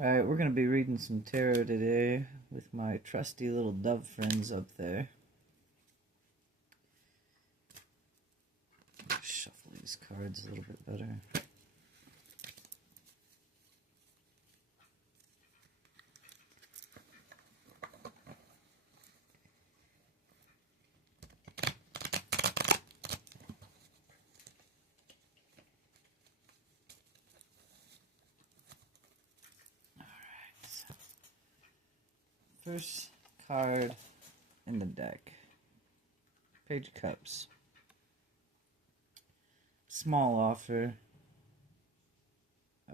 Alright, we're going to be reading some tarot today with my trusty little dove friends up there. Shuffle these cards a little bit better. First card in the deck. Page of Cups. Small offer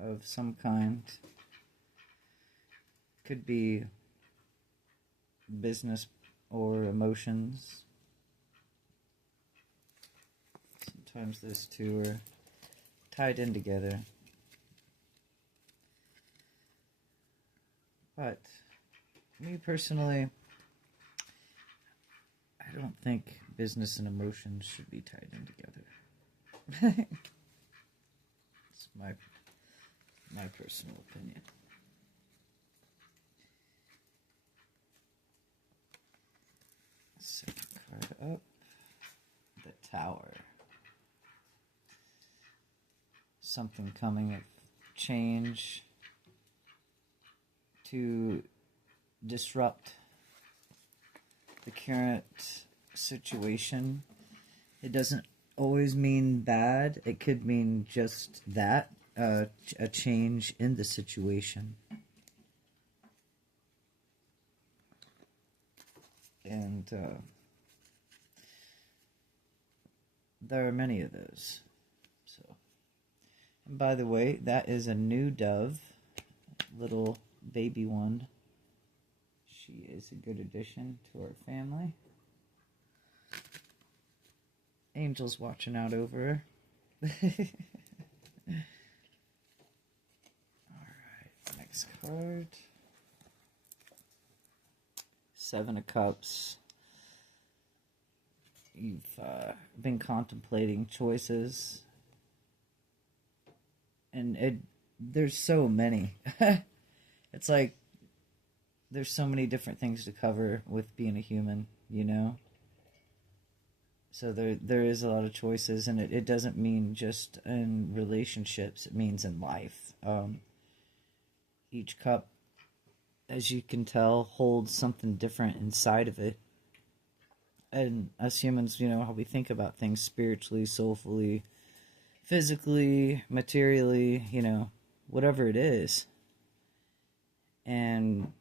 of some kind. Could be business or emotions. Sometimes those two are tied in together. But me personally, I don't think business and emotions should be tied in together. It's my personal opinion. Second card up, the Tower. Something coming of change to disrupt the current situation. It doesn't always mean bad. It could mean just that, a change in the situation. And there are many of those. So, and by the way, that is a new dove, little baby one. She is a good addition to our family. Angel's watching out over her. Alright, next card. Seven of Cups. You've been contemplating choices. And there's so many. It's like there's so many different things to cover with being a human, you know? So there is a lot of choices, and it doesn't mean just in relationships, it means in life. Each cup, as you can tell, holds something different inside of it. And us humans, you know, how we think about things spiritually, soulfully, physically, materially, you know, whatever it is. And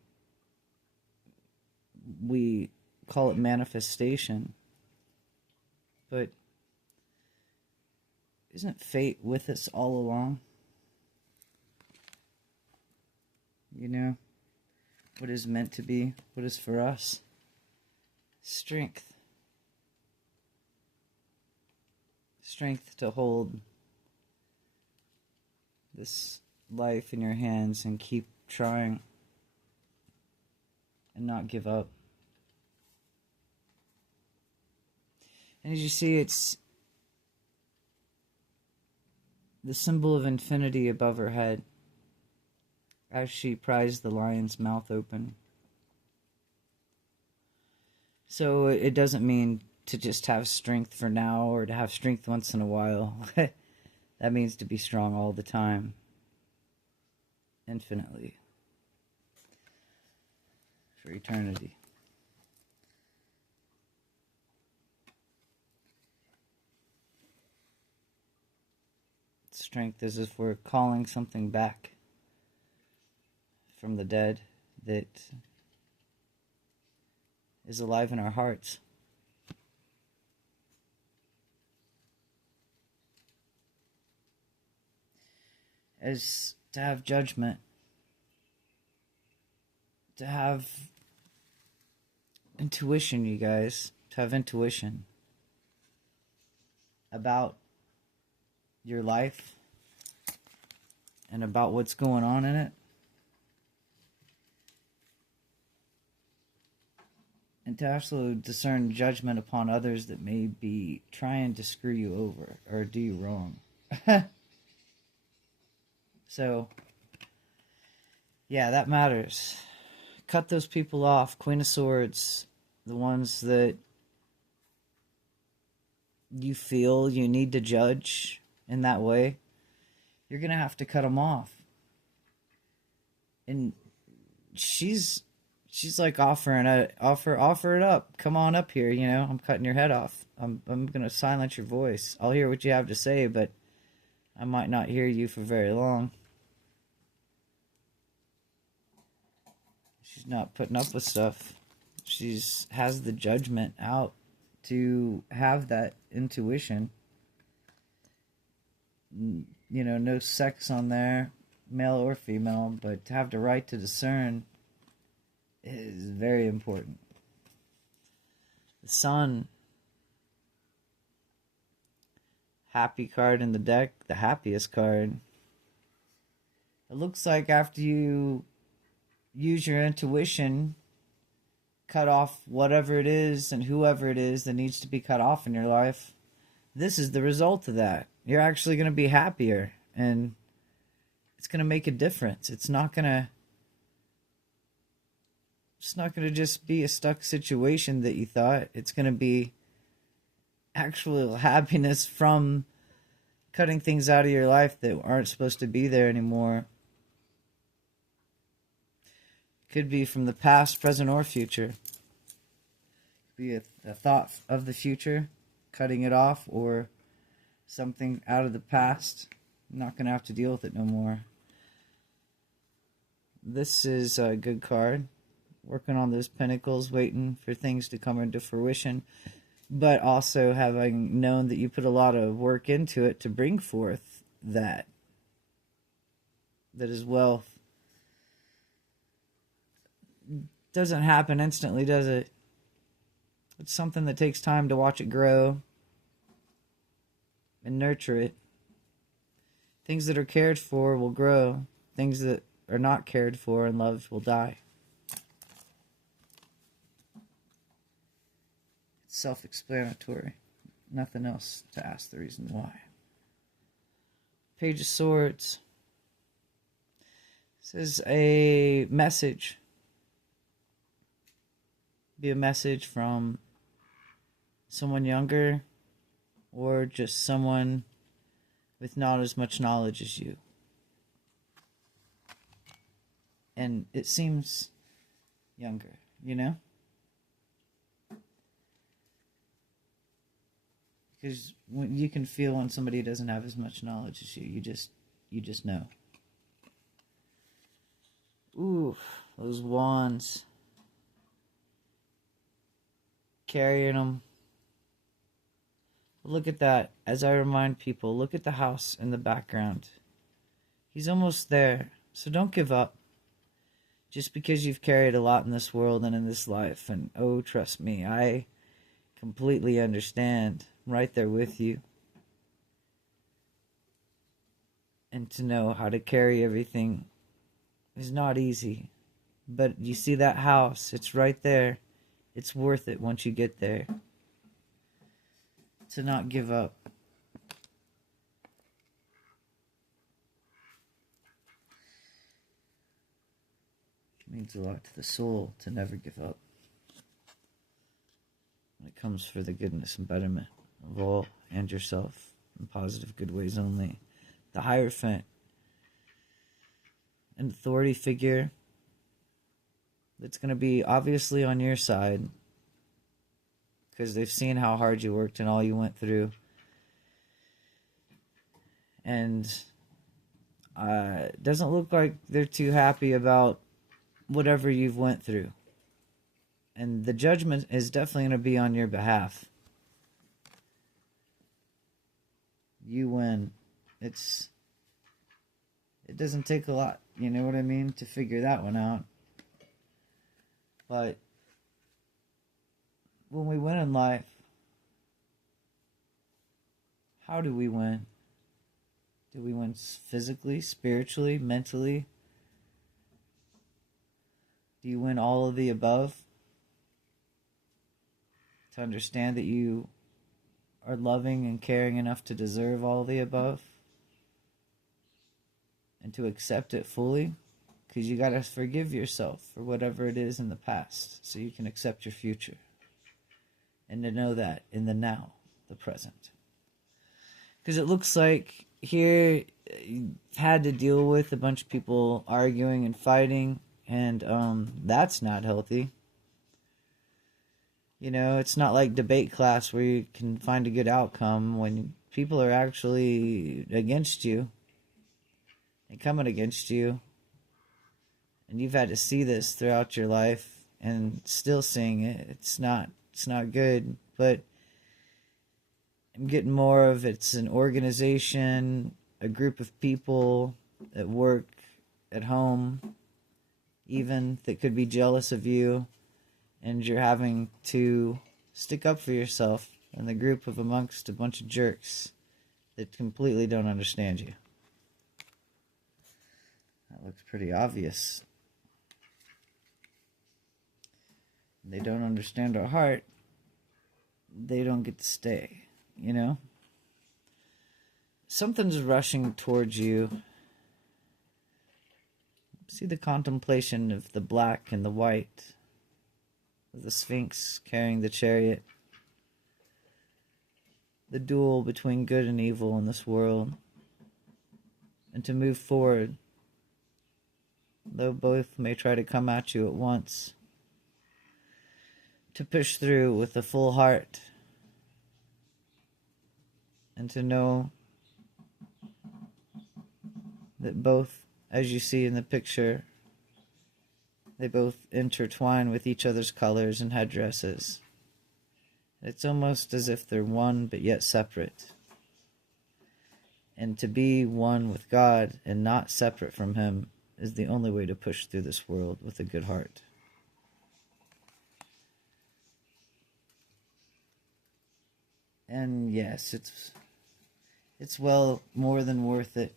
we call it manifestation. But isn't fate with us all along? You know, what is meant to be, what is for us? Strength. Strength to hold this life in your hands and keep trying and not give up. And as you see, it's the symbol of infinity above her head as she pries the lion's mouth open. So it doesn't mean to just have strength for now or to have strength once in a while. That means to be strong all the time. Infinitely. For eternity. Strength is if we're calling something back from the dead that is alive in our hearts. As to have judgment, to have intuition, you guys, to have intuition about your life and about what's going on in it, and to also discern judgment upon others that may be trying to screw you over or do you wrong. So Yeah, that matters. Cut those people off. Queen of Swords, the ones that you feel you need to judge in that way, you're gonna have to cut them off. And she's like offering offer it up. Come on up here. I'm cutting your head off. I'm gonna silence your voice. I'll hear what you have to say, but I might not hear you for very long. She's not putting up with stuff. She's has the judgment out to have that intuition. No sex on there, male or female, but to have the right to discern is very important. The Sun, happy card in the deck, the happiest card. It looks like after you use your intuition, cut off whatever it is and whoever it is that needs to be cut off in your life, this is the result of that. You're actually going to be happier, and it's going to make a difference. It's not going to just be a stuck situation that you thought. It's going to be actual happiness from cutting things out of your life that aren't supposed to be there anymore. Could be from the past, present, or future. Could be a thought of the future, cutting it off, or something out of the past. I'm not going to have to deal with it no more. This is a good card. Working on those pinnacles, waiting for things to come into fruition, but also having known that you put a lot of work into it to bring forth that is wealth. Doesn't happen instantly, does it? It's something that takes time to watch it grow and nurture it. Things that are cared for will grow. Things that are not cared for and loved will die. It's self-explanatory. Nothing else to ask the reason why. Page of Swords. This is a message. Be a message from someone younger or just someone with not as much knowledge as you. And it seems younger, Because when you can feel when somebody doesn't have as much knowledge as you, you just know. Ooh, those wands. Carrying them. Look at that. As I remind people, look at the house in the background. He's almost there, so don't give up. Just because you've carried a lot in this world and in this life, and oh, trust me, I completely understand. I'm right there with you. And to know how to carry everything is not easy. But you see that house, it's right there. It's worth it once you get there. To not give up. It means a lot to the soul to never give up. When it comes for the goodness and betterment of all and yourself in positive good ways only. The Hierophant, an authority figure that's going to be obviously on your side because they've seen how hard you worked and all you went through. And it doesn't look like they're too happy about whatever you've went through. And the judgment is definitely going to be on your behalf. You win. It doesn't take a lot, you know what I mean, to figure that one out. But when we win in life, how do we win? Do we win physically, spiritually, mentally? Do you win all of the above? To understand that you are loving and caring enough to deserve all of the above? And to accept it fully? because you got to forgive yourself for whatever it is in the past so you can accept your future. And to know that in the now, the present. Because it looks like here you had to deal with a bunch of people arguing and fighting, and that's not healthy. You know, it's not like debate class where you can find a good outcome when people are actually against you and coming against you. And you've had to see this throughout your life and still seeing it. It's not good, but I'm getting more of it's an organization, a group of people at work, at home, even that could be jealous of you, and you're having to stick up for yourself in the group of amongst a bunch of jerks that completely don't understand you. That looks pretty obvious. They don't understand our heart. They don't get to stay, you know? Something's rushing towards you. See the contemplation of the black and the white, of the Sphinx carrying the chariot. The duel between good and evil in this world. And to move forward, though both may try to come at you at once. To push through with a full heart. And to know that both, as you see in the picture, they both intertwine with each other's colors and headdresses. It's almost as if they're one but yet separate. And to be one with God and not separate from Him is the only way to push through this world with a good heart. And yes, it's well more than worth it.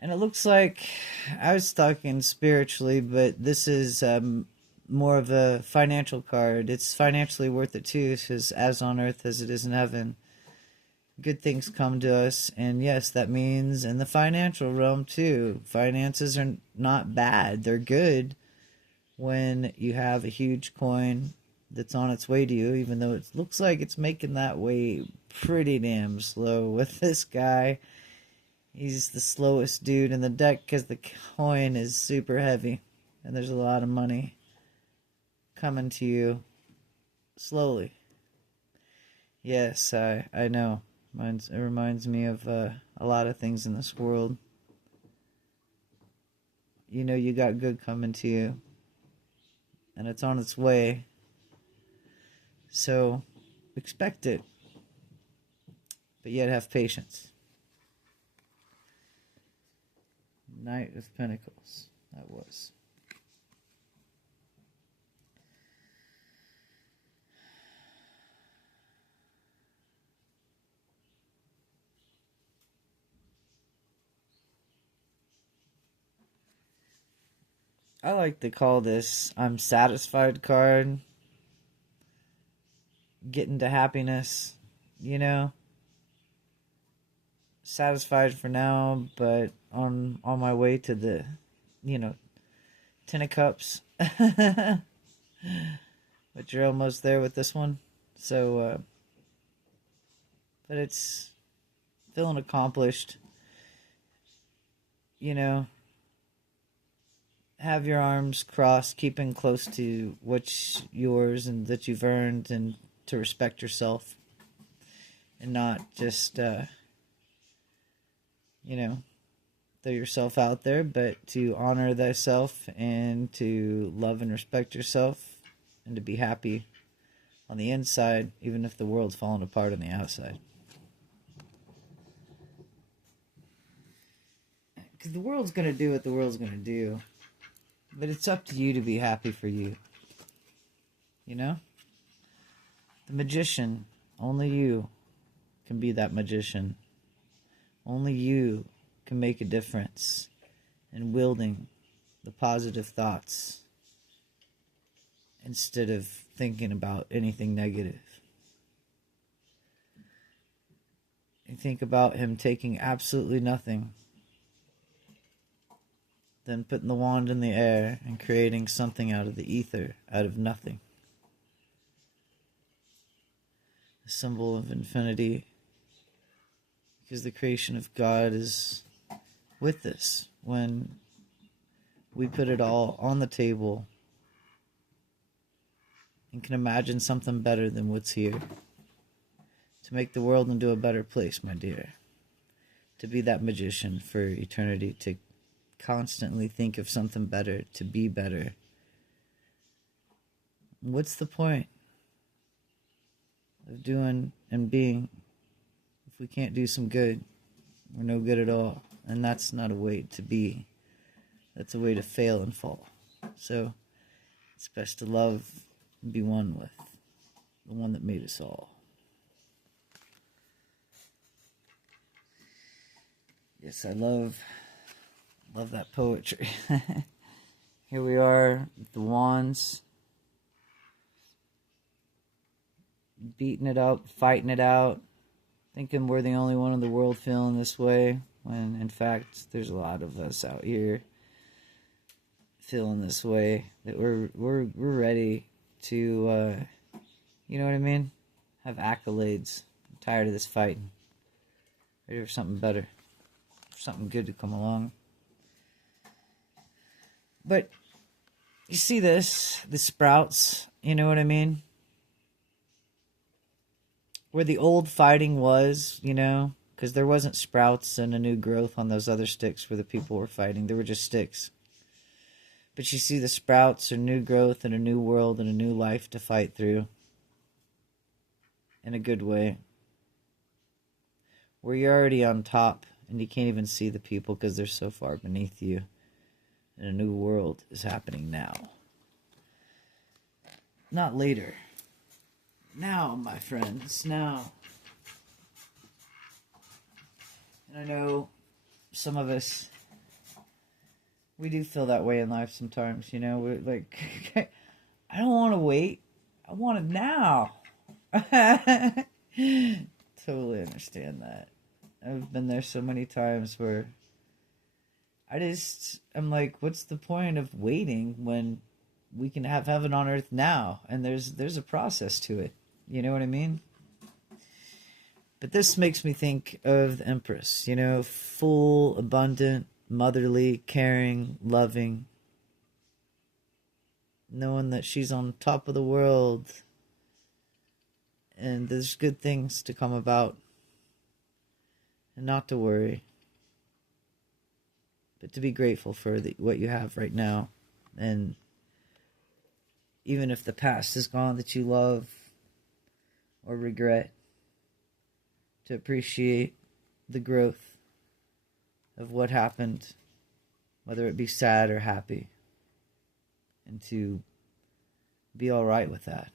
And it looks like I was talking spiritually, but this is more of a financial card. It's financially worth it too, because as on earth as it is in heaven, good things come to us. And yes, that means in the financial realm too. Finances are not bad. They're good when you have a huge coin that's on its way to you, even though it looks like it's making that way pretty damn slow with this guy. He's the slowest dude in the deck because the coin is super heavy and there's a lot of money coming to you slowly. Yes, I know. It reminds me of a lot of things in this world. You know you got good coming to you and it's on its way. So expect it, but yet have patience. Knight of Pentacles, that was. I like to call this I'm satisfied card. Getting to happiness, you know. Satisfied for now, but on my way to the, you know, Ten of Cups. But you're almost there with this one. So, but it's feeling accomplished. You know, have your arms crossed, keeping close to what's yours and that you've earned, and to respect yourself. And not just, you know, throw yourself out there, but to honor thyself and to love and respect yourself and to be happy on the inside, even if the world's falling apart on the outside. Because the world's going to do what the world's going to do, but it's up to you to be happy for you. You know? The magician, only you can be that magician. Only you can make a difference in wielding the positive thoughts instead of thinking about anything negative. You think about him taking absolutely nothing than putting the wand in the air and creating something out of the ether, out of nothing. A symbol of infinity, because the creation of God is with us when we put it all on the table and can imagine something better than what's here. To make the world into a better place, my dear. To be that magician for eternity, to constantly think of something better, to be better. What's the point of doing and being if we can't do some good? We're no good at all. And that's not a way to be. That's a way to fail and fall. So it's best to love and be one with the one that made us all. Yes, I love that poetry. Here we are, the wands, beating it up, fighting it out, thinking we're the only one in the world feeling this way, when in fact there's a lot of us out here feeling this way, that we're ready to, you know what I mean? Have accolades. I'm tired of this fighting. Ready for something better. Something good to come along. But you see the sprouts, you know what I mean? Where the old fighting was, you know, because there wasn't sprouts and a new growth on those other sticks where the people were fighting. They were just sticks. But you see the sprouts are new growth and a new world and a new life to fight through. In a good way. Where you're already on top and you can't even see the people because they're so far beneath you. And a new world is happening now. Not later. Now, my friends, now. And I know some of us, we do feel that way in life sometimes, you know. We're like, I don't want to wait. I want it now. Totally understand that. I've been there so many times where I'm like, what's the point of waiting when we can have heaven on earth now? And there's a process to it. You know what I mean? But this makes me think of the Empress, you know, full, abundant, motherly, caring, loving, knowing that she's on top of the world and there's good things to come about. And not to worry, but to be grateful for what you have right now. And even if the past is gone that you love or regret, to appreciate the growth of what happened, whether it be sad or happy, and to be all right with that.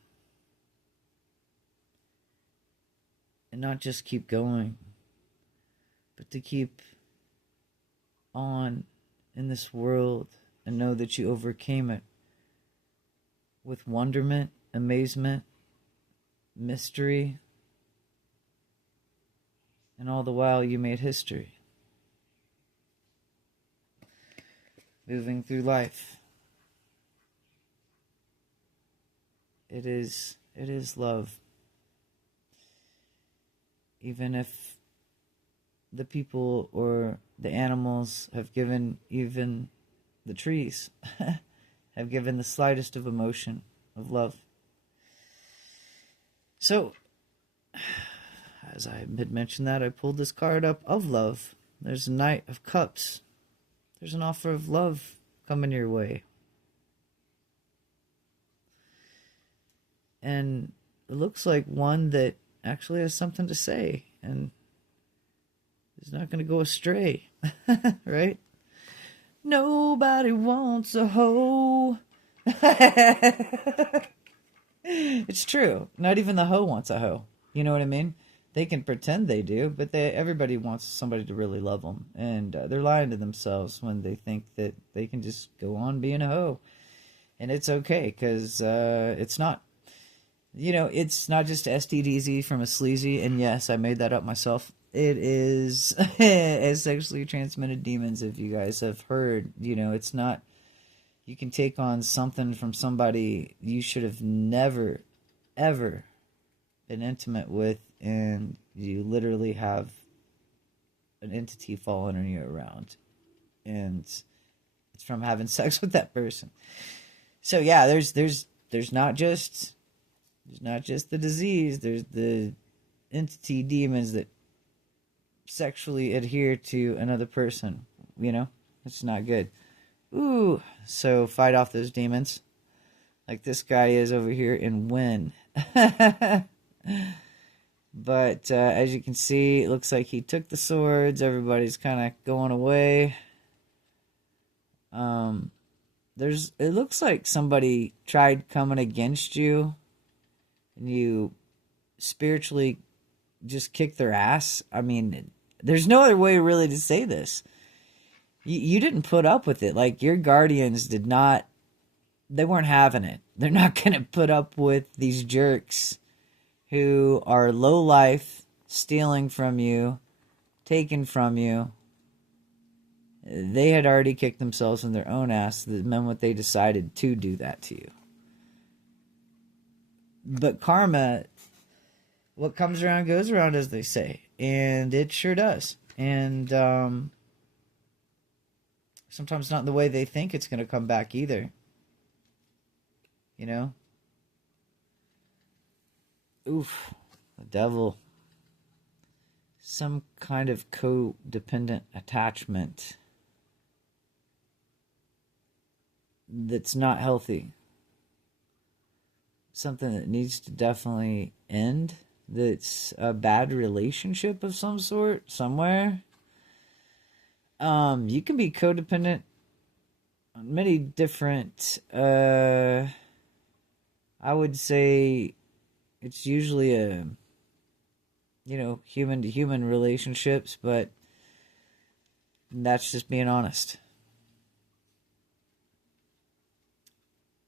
And not just keep going, but to keep on in this world and know that you overcame it with wonderment, amazement, mystery, and all the while you made history. Moving through life. It is love. Even if the people or the animals have given, even the trees, have given the slightest of emotion of love. So, as I had mentioned that, I pulled this card up of love. There's a Knight of Cups. There's an offer of love coming your way. And it looks like one that actually has something to say and is not going to go astray, right? Nobody wants a hoe. It's true. Not even the hoe wants a hoe. You know what I mean? They can pretend they do, but everybody wants somebody to really love them. And they're lying to themselves when they think that they can just go on being a hoe. And it's okay, because it's not. You know, it's not just STDZ from a sleazy, and yes, I made that up myself. it is a sexually transmitted demons. If you guys have heard, it's not, you can take on something from somebody you should have never, ever been intimate with, and you literally have an entity following you around. And it's from having sex with that person. So yeah, there's not just the disease, there's the entity demons that sexually adhere to another person, It's not good. Ooh, so fight off those demons. Like this guy is over here and win. But as you can see, it looks like he took the swords. Everybody's kind of going away. It looks like somebody tried coming against you, and you spiritually just kicked their ass. I mean, there's no other way really to say this. You didn't put up with it. Like, your guardians did not, they weren't having it. They're not going to put up with these jerks who are low life, stealing from you, taking from you. They had already kicked themselves in their own ass the moment they decided to do that to you. But karma, what comes around goes around, as they say. And it sure does. And sometimes not in the way they think it's going to come back either. Oof. The devil. Some kind of codependent attachment that's not healthy. Something that needs to definitely end. That's a bad relationship of some sort, somewhere. You can be codependent on many different, I would say it's usually human to human relationships, but that's just being honest.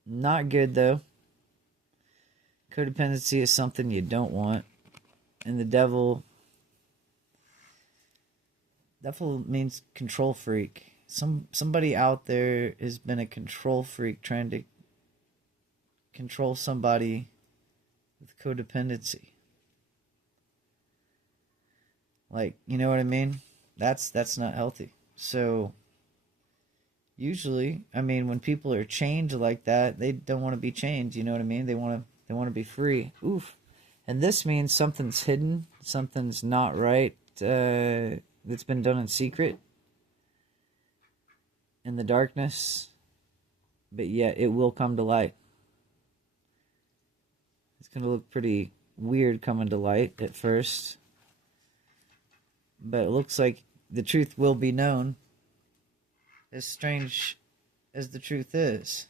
Not good, though. Codependency is something you don't want. And the devil means control freak. Somebody out there has been a control freak trying to control somebody with codependency. Like, you know what I mean? That's not healthy. So usually, I mean, when people are chained like that, they don't want to be chained, you know what I mean? They want to be free. Oof. And this means something's hidden, something's not right, that's been done in secret, in the darkness, but yet it will come to light. It's going to look pretty weird coming to light at first, but it looks like the truth will be known, as strange as the truth is.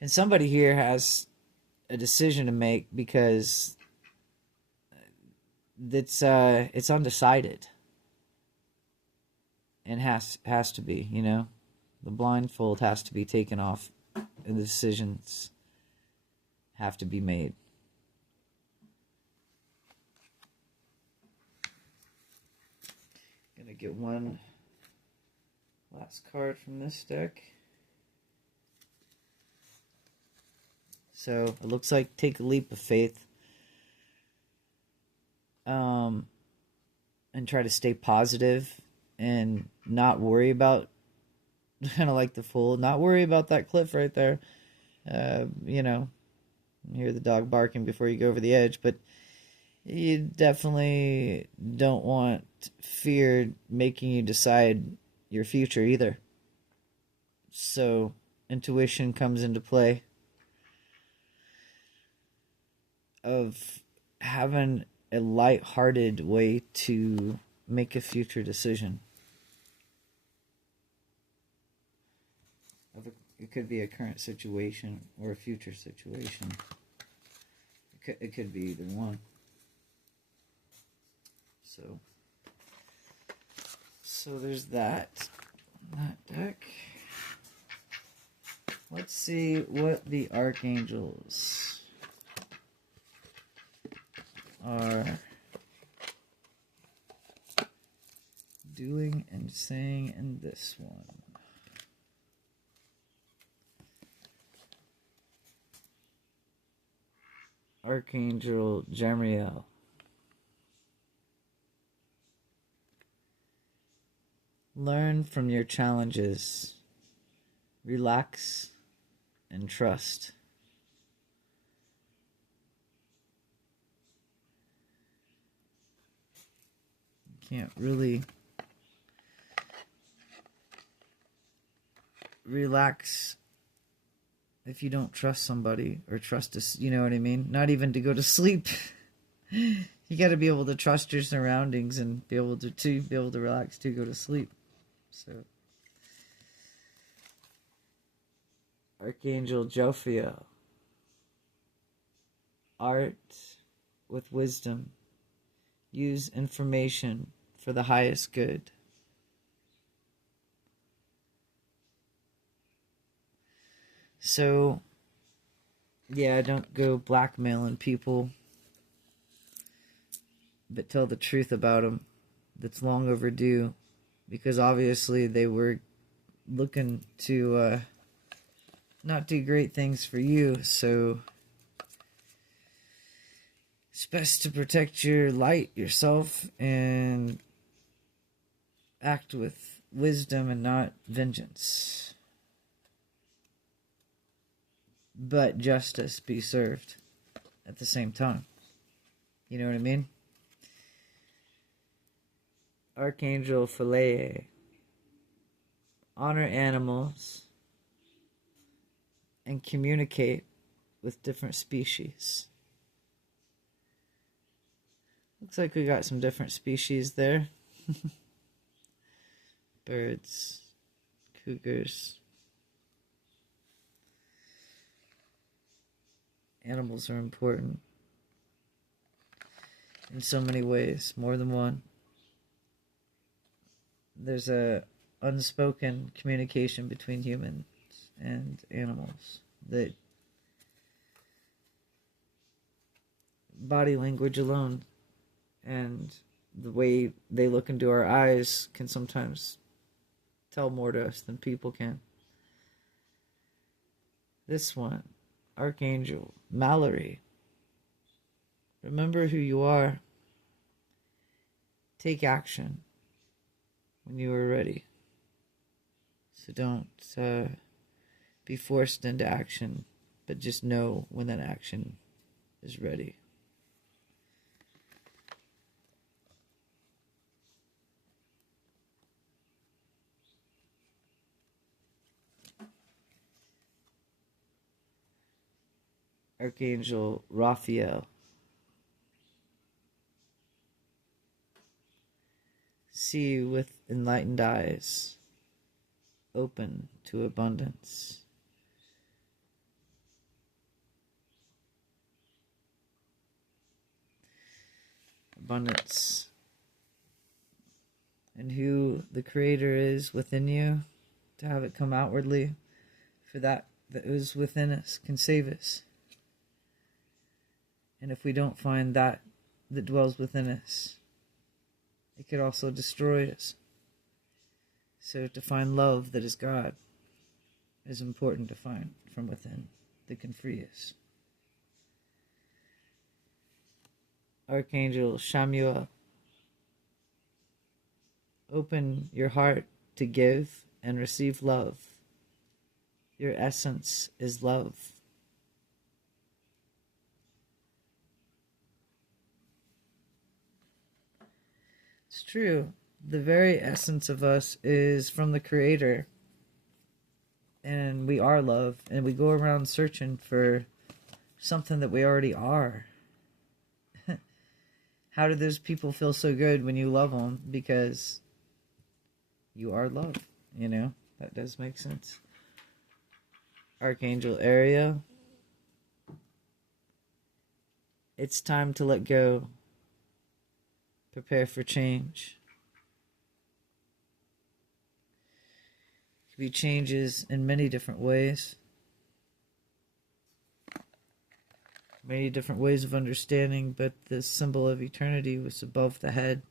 And somebody here has a decision to make, because it's undecided, and has to be, the blindfold has to be taken off, and the decisions have to be made. Gonna get one last card from this deck. So it looks like take a leap of faith. And try to stay positive and not worry about, kind of like the Fool, not worry about that cliff right there. You hear the dog barking before you go over the edge, but you definitely don't want fear making you decide your future either. So intuition comes into play of having a light-hearted way to make a future decision. It could be a current situation or a future situation. It could be either one. So there's that deck. Let's see what the archangels are doing and saying in this one? Archangel Jeremiel. Learn from your challenges. Relax and trust. Can't really relax if you don't trust somebody or trust us, you know what I mean? Not even to go to sleep. You got to be able to trust your surroundings and be able to relax to go to sleep. So Archangel Jophiel. Art with wisdom. Use information for the highest good. So, yeah, don't go blackmailing people, but tell the truth about them. That's long overdue, because obviously they were looking to not do great things for you, so it's best to protect your light, yourself, and act with wisdom and not vengeance. But justice be served at the same time. You know what I mean? Archangel Philae. Honor animals and communicate with different species. Looks like we got some different species there. Birds, cougars. Animals are important in so many ways, more than one. There's a unspoken communication between humans and animals that body language alone and the way they look into our eyes can sometimes tell more to us than people can. This one, Archangel Mallory. Remember who you are. Take action when you are ready. So don't be forced into action, but just know when that action is ready. Archangel Raphael. See with enlightened eyes, open to abundance. Abundance. And who the Creator is within you, to have it come outwardly, for that is within us can save us. And if we don't find that dwells within us, it could also destroy us. So to find love that is God is important to find from within that can free us. Archangel Shamuel. Open your heart to give and receive love. Your essence is love. It's true. The very essence of us is from the Creator. And we are love. And we go around searching for something that we already are. How do those people feel so good when you love them? Because you are love. You know? That does make sense. Archangel Ariel. It's time to let go. Prepare for change. It could be changes in many different ways. Many different ways of understanding, but the symbol of eternity was above the head.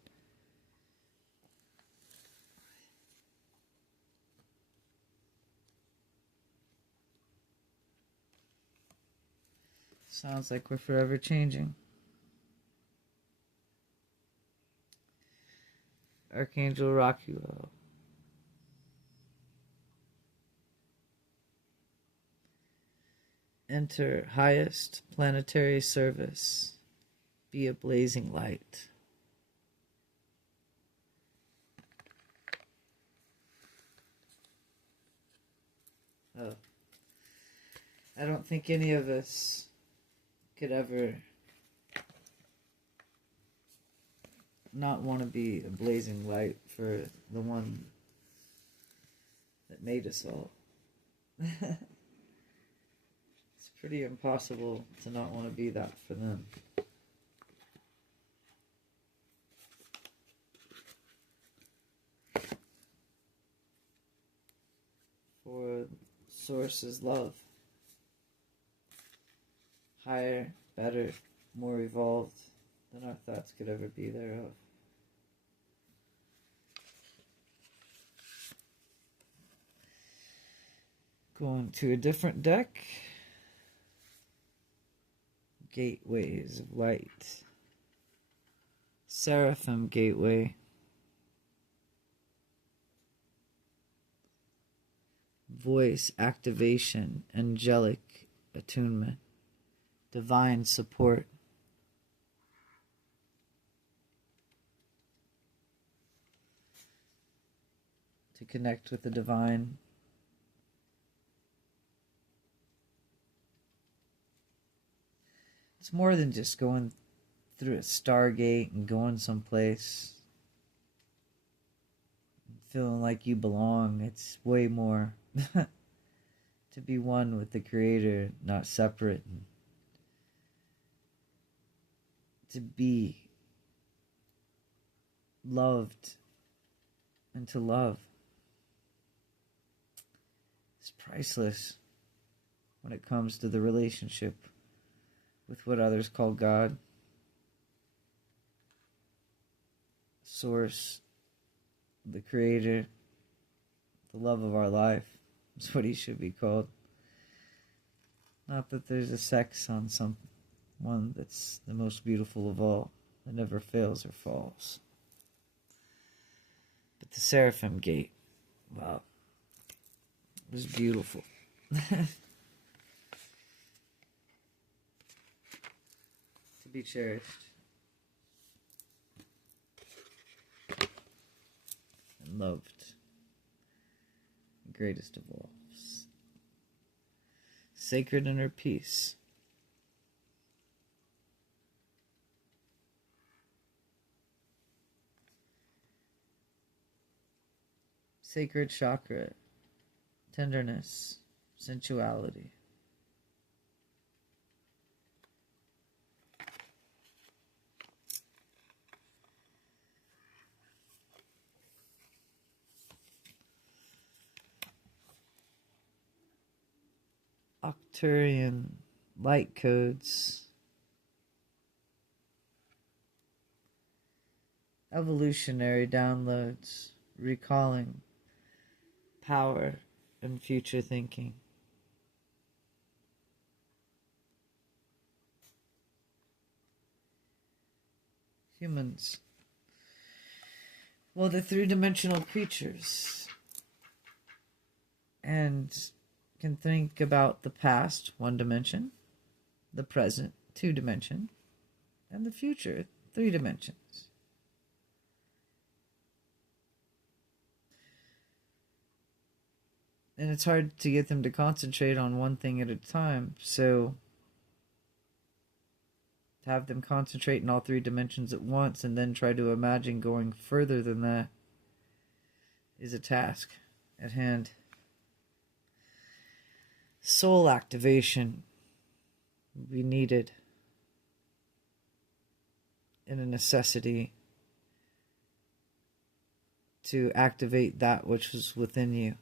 Sounds like we're forever changing. Archangel Rakuel. Enter highest planetary service. Be a blazing light. Oh. I don't think any of us could ever not want to be a blazing light for the one that made us all. It's pretty impossible to not want to be that for them. For Source is love. Higher, better, more evolved than our thoughts could ever be thereof. Going to a different deck. Gateways of Light. Seraphim Gateway. Voice activation, angelic attunement, divine support. To connect with the divine. It's more than just going through a stargate and going someplace, feeling like you belong. It's way more. To be one with the Creator, not separate. And to be loved and to love. It's priceless when it comes to the relationship with what others call God, Source, the Creator, the love of our life. That's what he should be called. Not that there's a sex on someone that's the most beautiful of all, that never fails or falls. But the Seraphim Gate, wow, it was beautiful. To be cherished. And loved. The greatest of all. Sacred inner peace. Sacred chakra. Tenderness. Sensuality. Octurian light codes. Evolutionary downloads. Recalling power and future thinking. Humans. Well, they're three-dimensional creatures. And can think about the past, one dimension, the present, 2 dimension, and the future, 3 dimensions. And it's hard to get them to concentrate on one thing at a time, so to have them concentrate in all 3 dimensions at once and then try to imagine going further than that is a task at hand. Soul activation will be needed and a necessity to activate that which was within you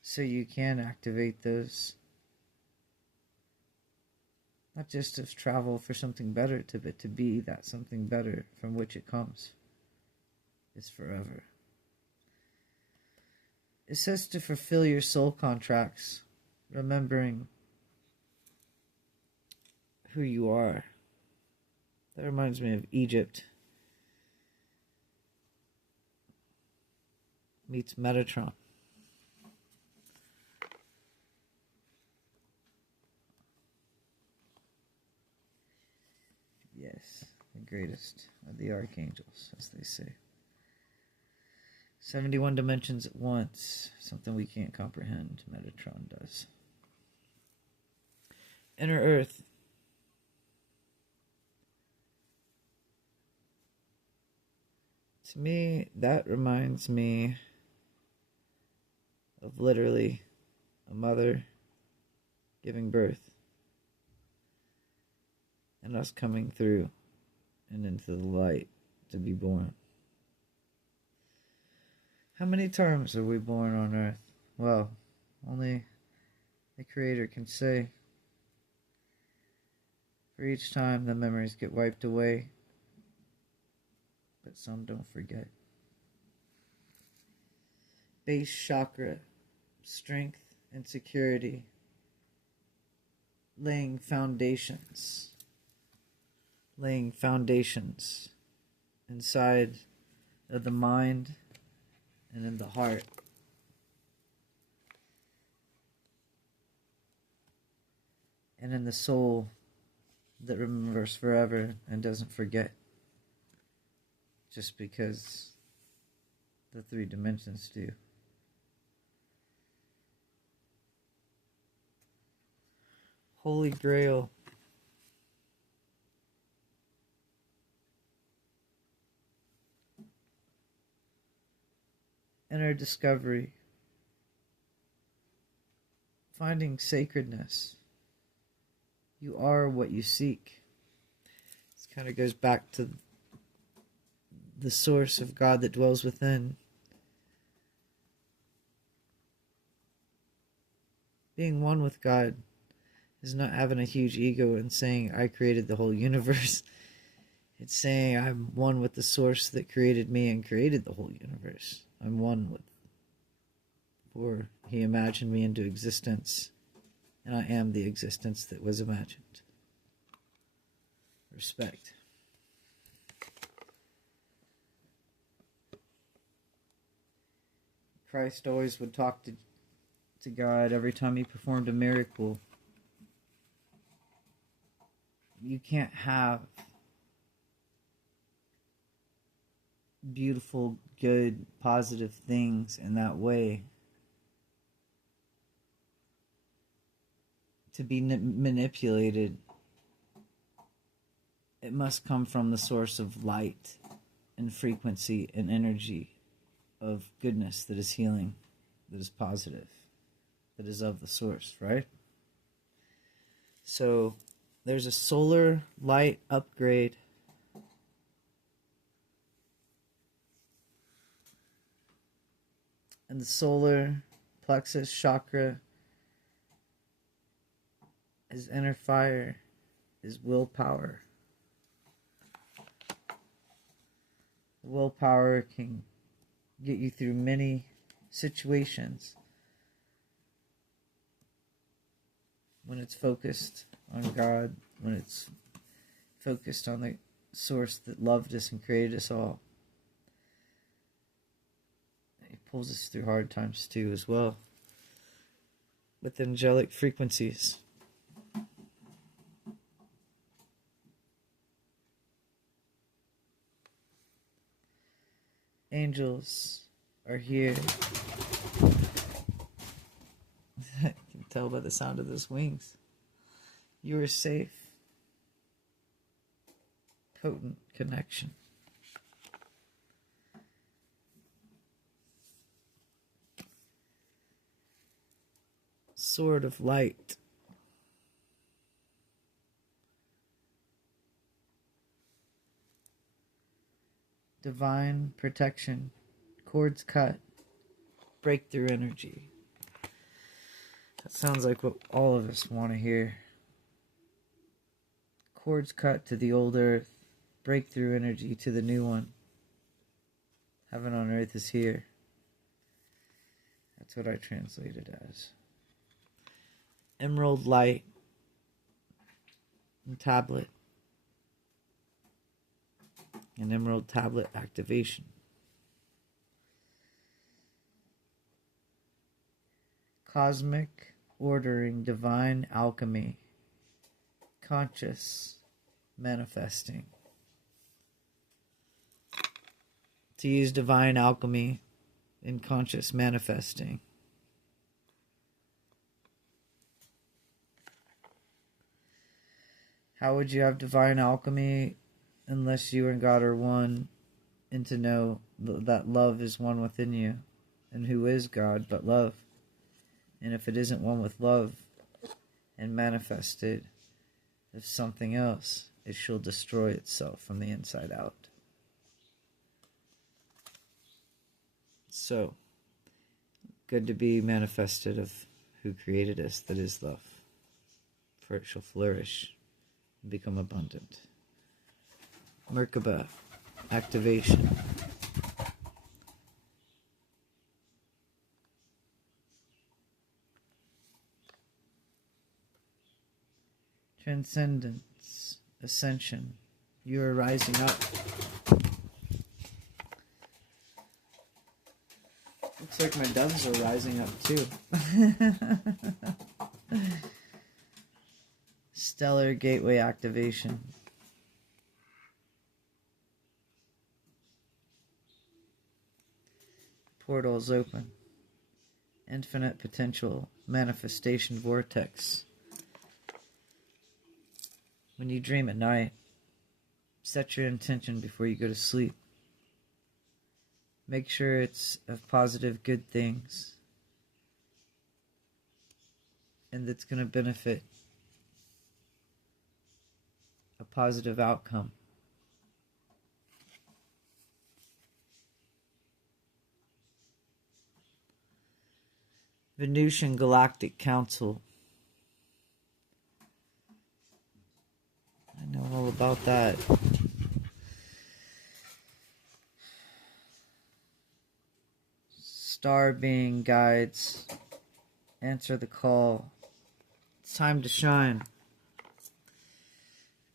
so you can activate those, not just to travel for something better, but to be that something better from which it comes is forever. It says to fulfill your soul contracts, remembering who you are. That reminds me of Egypt meets Metatron. Yes, the greatest of the archangels, as they say. 71 dimensions at once, something we can't comprehend. Metatron does. Inner Earth. To me, that reminds me of literally a mother giving birth and us coming through and into the light to be born. How many times are we born on Earth? Well, only the Creator can say. For each time, the memories get wiped away, but some don't forget. Base chakra, strength and security, laying foundations inside of the mind and in the heart. And in the soul that remembers forever and doesn't forget. Just because the 3 dimensions do. Holy Grail. Inner discovery. Finding sacredness. You are what you seek. This kind of goes back to the source of God that dwells within. Being one with God is not having a huge ego and saying, I created the whole universe. It's saying, I'm one with the source that created me and created the whole universe. I'm one with, or He imagined me into existence, and I am the existence that was imagined. Respect. Christ always would talk to God every time He performed a miracle. You can't have beautiful, good, positive things in that way to be manipulated. It must come from the source of light and frequency and energy of goodness that is healing, that is positive, that is of the source, right? So there's a solar light upgrade. And the solar plexus chakra is inner fire, is willpower. Willpower can get you through many situations when it's focused on God, when it's focused on the source that loved us and created us all. It pulls us through hard times too as well with angelic frequencies. Angels are here. I can tell by the sound of those wings. You are safe. Potent connection. Sword of light. Divine protection. Cords cut. Breakthrough energy. That sounds like what all of us want to hear. Cords cut to the old earth. Breakthrough energy to the new one. Heaven on earth is here. That's what I translate it as. Emerald light. and tablet. An emerald tablet activation. Cosmic ordering, divine alchemy, conscious manifesting. To use divine alchemy in conscious manifesting. How would you have divine alchemy unless you and God are one, and to know that love is one within you? And who is God but love? And if it isn't one with love and manifested as something else, it shall destroy itself from the inside out. So, good to be manifested of who created us, that is love, for it shall flourish and become abundant. Merkaba activation. Transcendence, ascension. You are rising up. Looks like my doves are rising up too. Stellar gateway activation. Portals open. Infinite potential manifestation vortex. When you dream at night, set your intention before you go to sleep. Make sure it's of positive, good things, and that's going to benefit a positive outcome. Venusian Galactic Council. I know all about that. Star being guides. Answer the call. It's time to shine.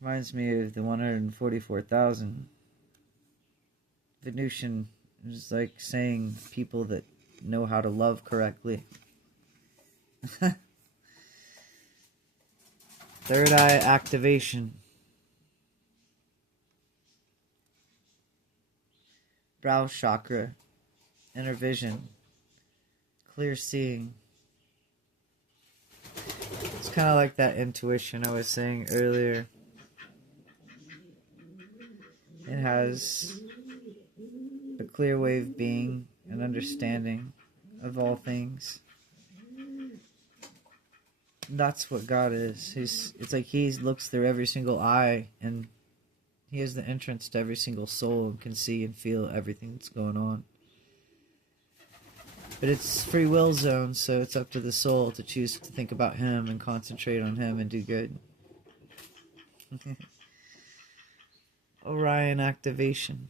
Reminds me of the 144,000. Venusian is like saying people that know how to love correctly. Third eye activation. Brow chakra. Inner vision. Clear seeing. It's kind of like that intuition I was saying earlier. It has a clear way of being, an understanding of all things. That's what God is. It's like He looks through every single eye, and He has the entrance to every single soul and can see and feel everything that's going on. But it's free will zone, so it's up to the soul to choose to think about Him and concentrate on Him and do good. Orion activation.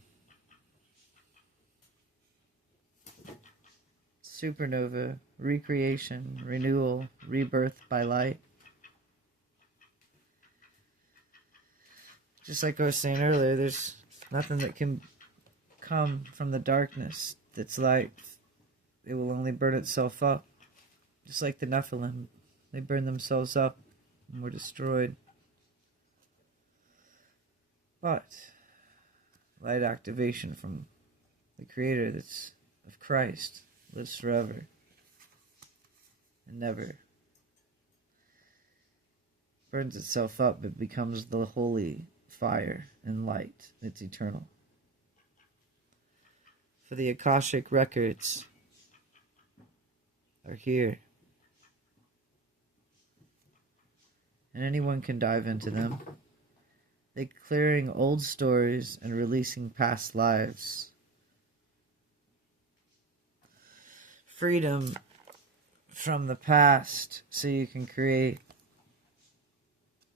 Supernova, recreation, renewal, rebirth by light. Just like I was saying earlier, there's nothing that can come from the darkness that's light. It will only burn itself up. Just like the Nephilim. They burn themselves up and were destroyed. But light activation from the Creator that's of Christ lives forever and never. Burns itself up, it becomes the holy fire and light. It's eternal. For the Akashic records are here, and anyone can dive into them. They're clearing old stories and releasing past lives. Freedom from the past so you can create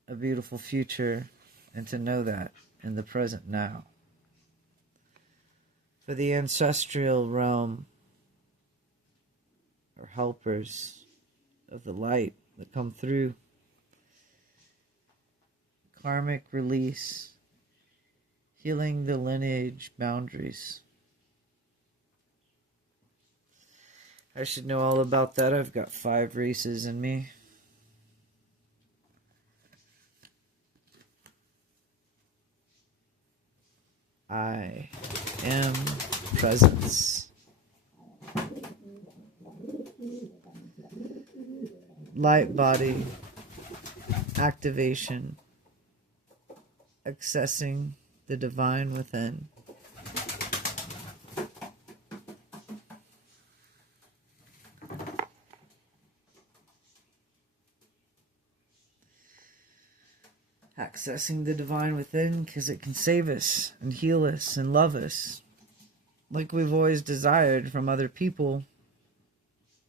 a beautiful future, and to know that in the present now. For the ancestral realm are helpers of the light that come through, karmic release, healing the lineage boundaries. I should know all about that. I've got 5 races in me. I am presence. Light body activation, accessing the divine within. Accessing the divine within because it can save us and heal us and love us like we've always desired from other people,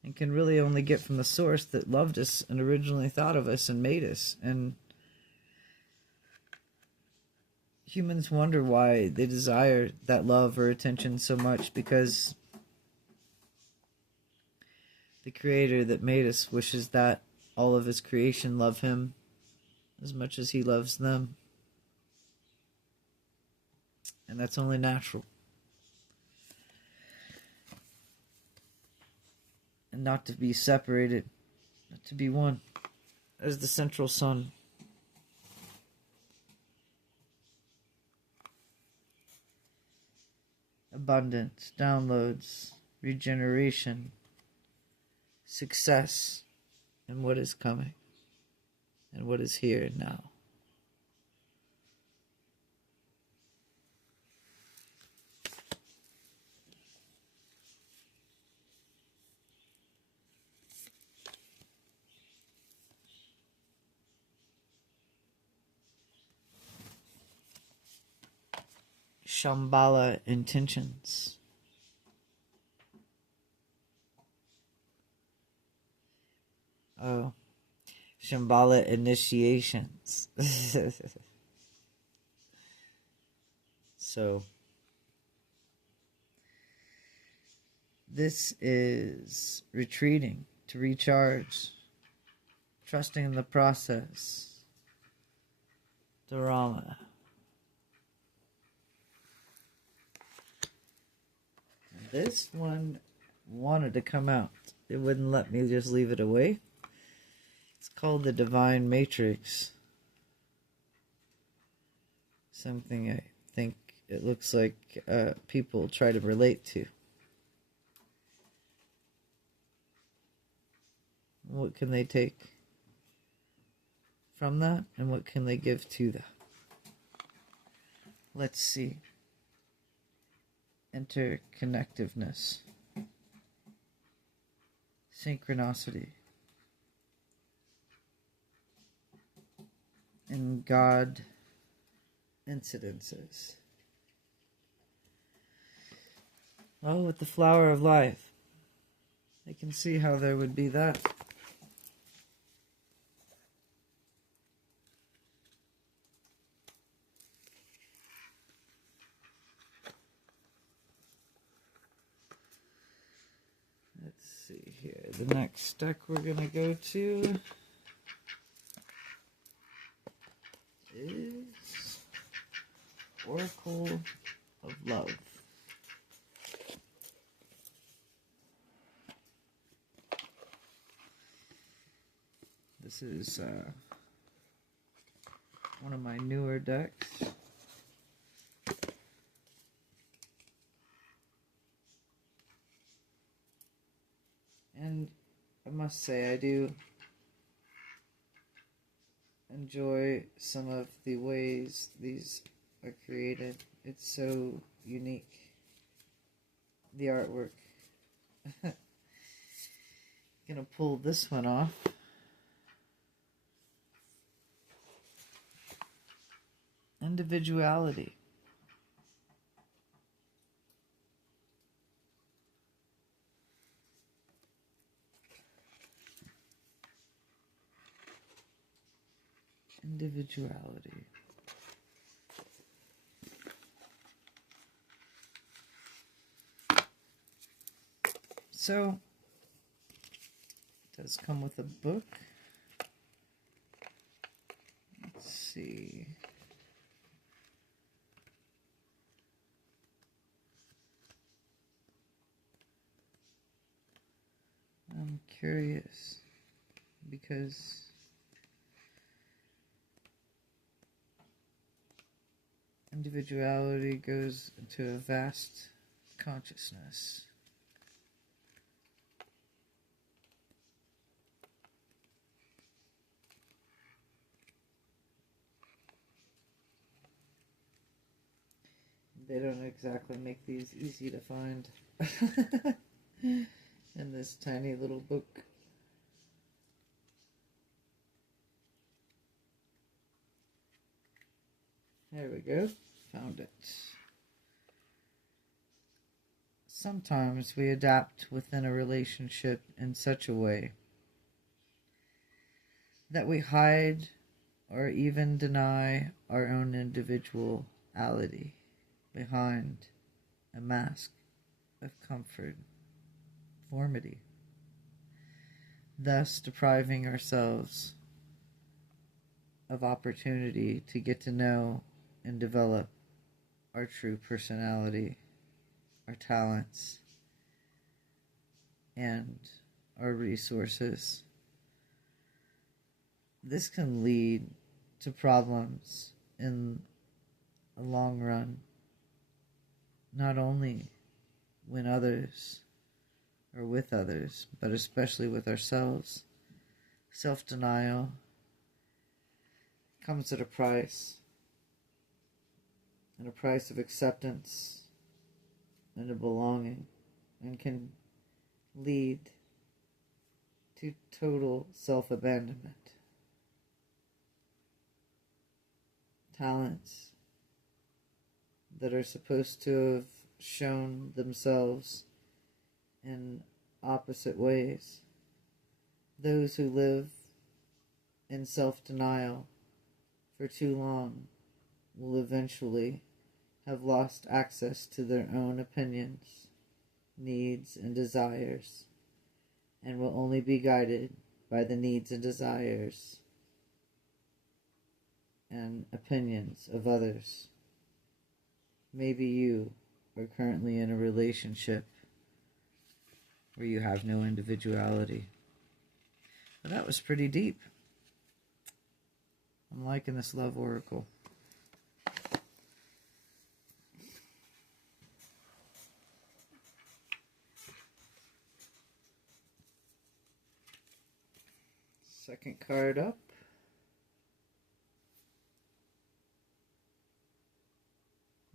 and can really only get from the source that loved us and originally thought of us and made us. And humans wonder why they desire that love or attention so much, because the creator that made us wishes that all of his creation love him as much as he loves them. And that's only natural. And not to be separated, but to be one as the central sun. Abundance, downloads, regeneration, success, and what is coming, and what is here now. Shambhala intentions. Oh, Shambhala initiations. So, this is retreating to recharge, trusting in the process. Dharma. This one wanted to come out. It wouldn't let me just leave it away. It's called the Divine Matrix. Something I think it looks like people try to relate to. What can they take from that, and what can they give to that? Let's see. Interconnectiveness. Synchronicity. And God incidences. Well, with the flower of life, I can see how there would be that. Let's see here. The next deck we're going to go to is Oracle of Love. This is one of my newer decks. And I must say, I do enjoy some of the ways these are created. It's so unique. The artwork. Gonna pull this one off. Individuality. Individuality. So, it does come with a book. Let's see. I'm curious because individuality goes into a vast consciousness. They don't exactly make these easy to find in this tiny little book. There we go. Found it. Sometimes we adapt within a relationship in such a way that we hide or even deny our own individuality behind a mask of conformity, thus depriving ourselves of opportunity to get to know and develop our true personality, our talents, and our resources. This can lead to problems in the long run, not only when others or with others, but especially with ourselves. Self-denial comes at a price, and a price of acceptance and a belonging, and can lead to total self-abandonment. Talents that are supposed to have shown themselves in opposite ways. Those who live in self-denial for too long will eventually have lost access to their own opinions, needs, and desires, and will only be guided by the needs and desires and opinions of others. Maybe you are currently in a relationship where you have no individuality. But that was pretty deep. I'm liking this love oracle. Second card up.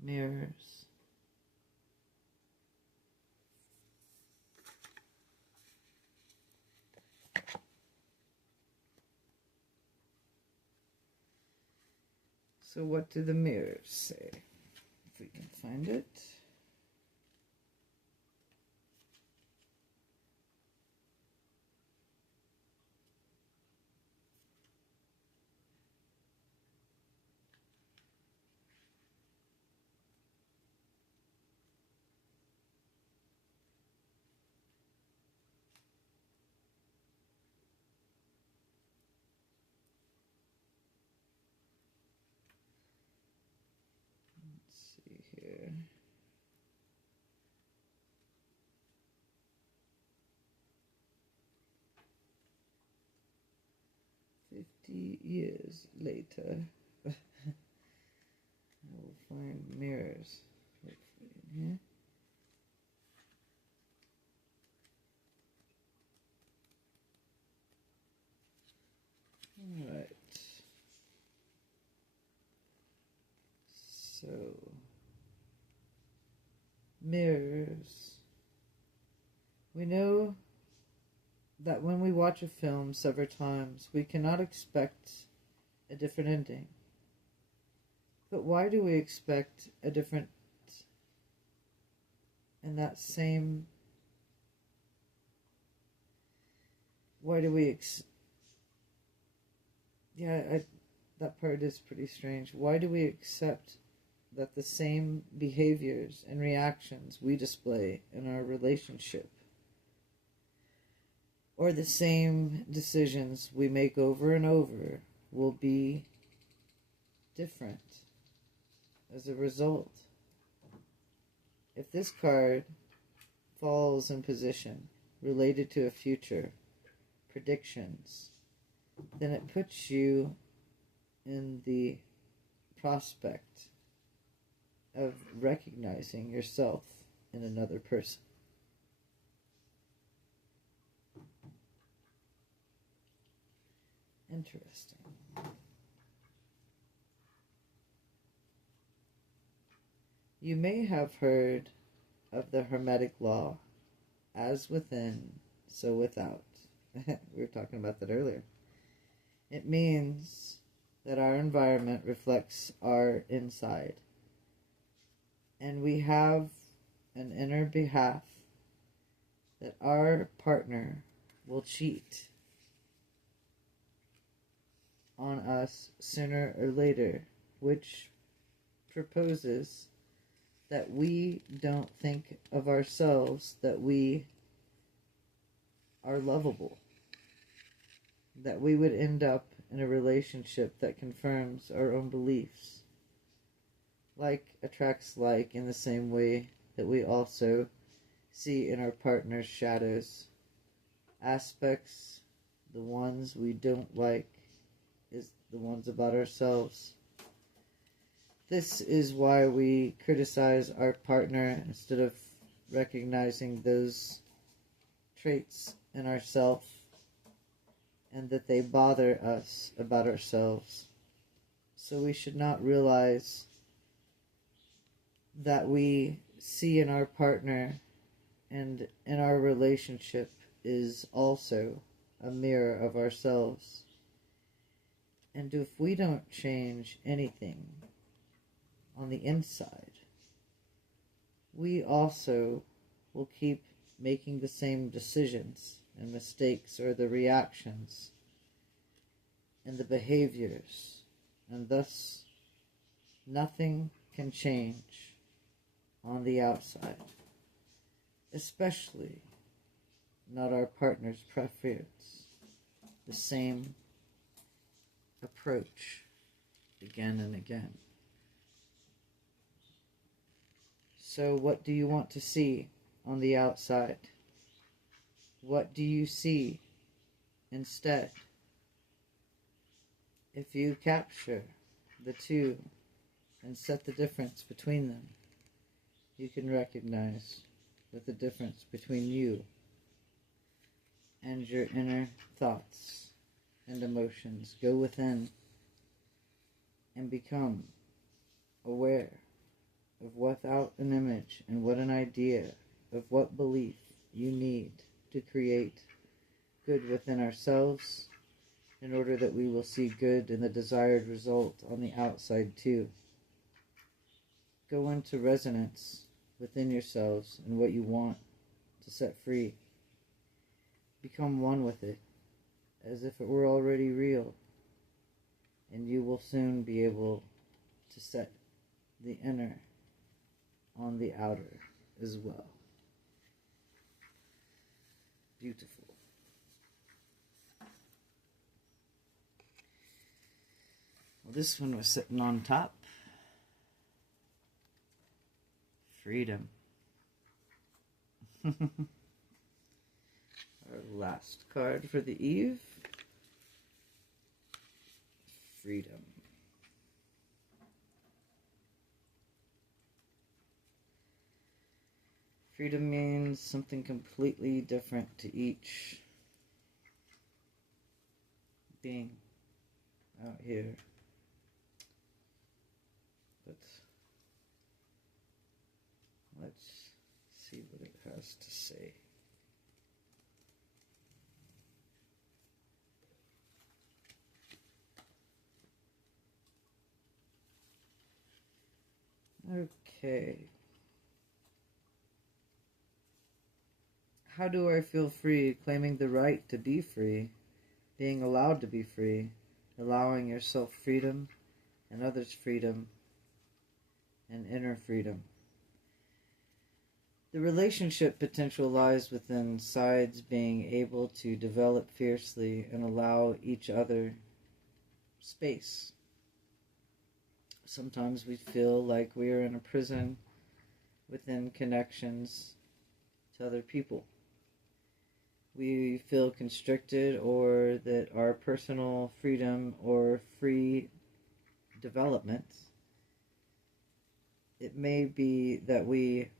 Mirrors. So what do the mirrors say? If we can find it. See here. "50 years later, I will find mirrors." Hopefully in here. Alright. So, mirrors. We know that when we watch a film several times, we cannot expect a different ending. But why do we expect a different and that same... Why do we that part is pretty strange. Why do we accept that the same behaviors and reactions we display in our relationship, or the same decisions we make over and over, will be different as a result. If this card falls in position related to a future, predictions, then it puts you in the prospect of recognizing yourself in another person. Interesting. You may have heard of the Hermetic law, as within, so without. We were talking about that earlier. It means that our environment reflects our inside. And we have an inner behalf that our partner will cheat on us sooner or later, which proposes that we don't think of ourselves that we are lovable, that we would end up in a relationship that confirms our own beliefs. Like attracts like, in the same way that we also see in our partner's shadows. Aspects, the ones we don't like, is the ones about ourselves. This is why we criticize our partner instead of recognizing those traits in ourselves and that they bother us about ourselves. So we should not realize that we see in our partner and in our relationship is also a mirror of ourselves. And if we don't change anything on the inside, we also will keep making the same decisions and mistakes or the reactions and the behaviors, and thus nothing can change on the outside, especially not our partner's preference. The same approach again and again. So what do you want to see on the outside? What do you see instead? If you capture the two and set the difference between them, you can recognize that the difference between you and your inner thoughts and emotions go within and become aware of without an image and what an idea of what belief you need to create good within ourselves in order that we will see good in the desired result on the outside too. Go into resonance within yourselves and what you want to set free. Become one with it as if it were already real, and you will soon be able to set the inner on the outer as well. Beautiful. Well, this one was sitting on top. Freedom. Our last card for the eve. Freedom. Freedom means something completely different to each being out here. But let's see what it has to say. Okay. How do I feel free? Claiming the right to be free, being allowed to be free, allowing yourself freedom and others freedom and inner freedom. The relationship potential lies within sides being able to develop fiercely and allow each other space Sometimes we feel like we are in a prison within connections to other people. We feel constricted, or that our personal freedom or free development, it may be that we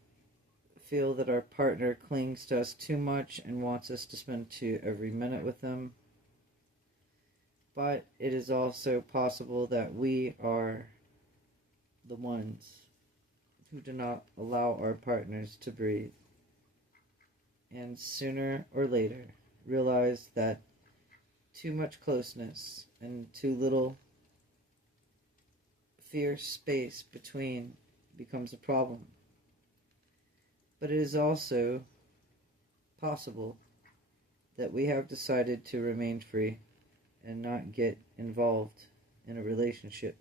feel that our partner clings to us too much and wants us to spend every minute with them. But it is also possible that we are the ones who do not allow our partners to breathe, and sooner or later realize that too much closeness and too little fierce space between becomes a problem. But it is also possible that we have decided to remain free and not get involved in a relationship,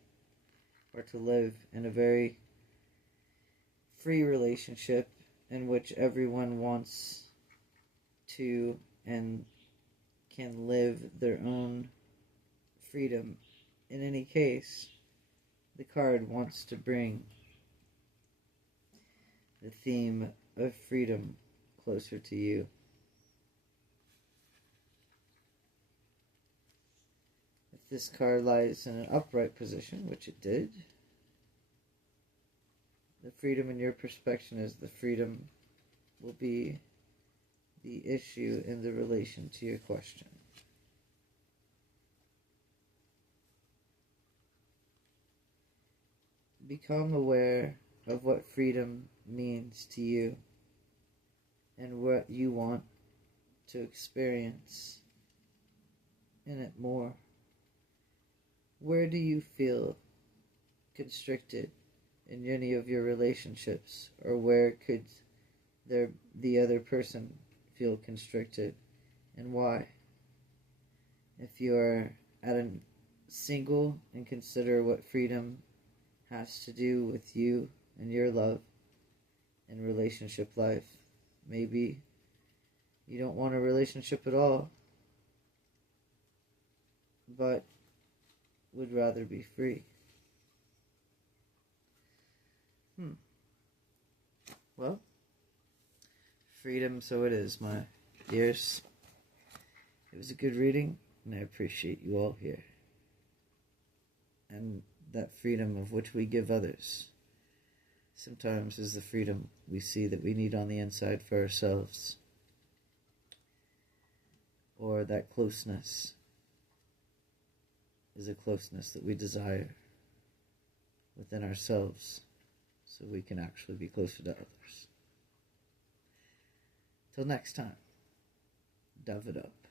or to live in a very free relationship in which everyone wants to and can live their own freedom. In any case, the card wants to bring the theme of freedom closer to you. If this card lies in an upright position, which it did, the freedom in your perspective is the freedom will be the issue in the relation to your question. Become aware of what freedom means to you and what you want to experience in it more. Where do you feel constricted in any of your relationships, or where could the other person feel constricted, and why? If you are at a single and consider what freedom has to do with you and your love and relationship life, maybe you don't want a relationship at all, but would rather be free. Well, freedom, so it is, my dears. It was a good reading, and I appreciate you all here. And that freedom of which we give others sometimes is the freedom we see that we need on the inside for ourselves. Or that closeness is a closeness that we desire within ourselves, so we can actually be closer to others. Till next time, dove it up.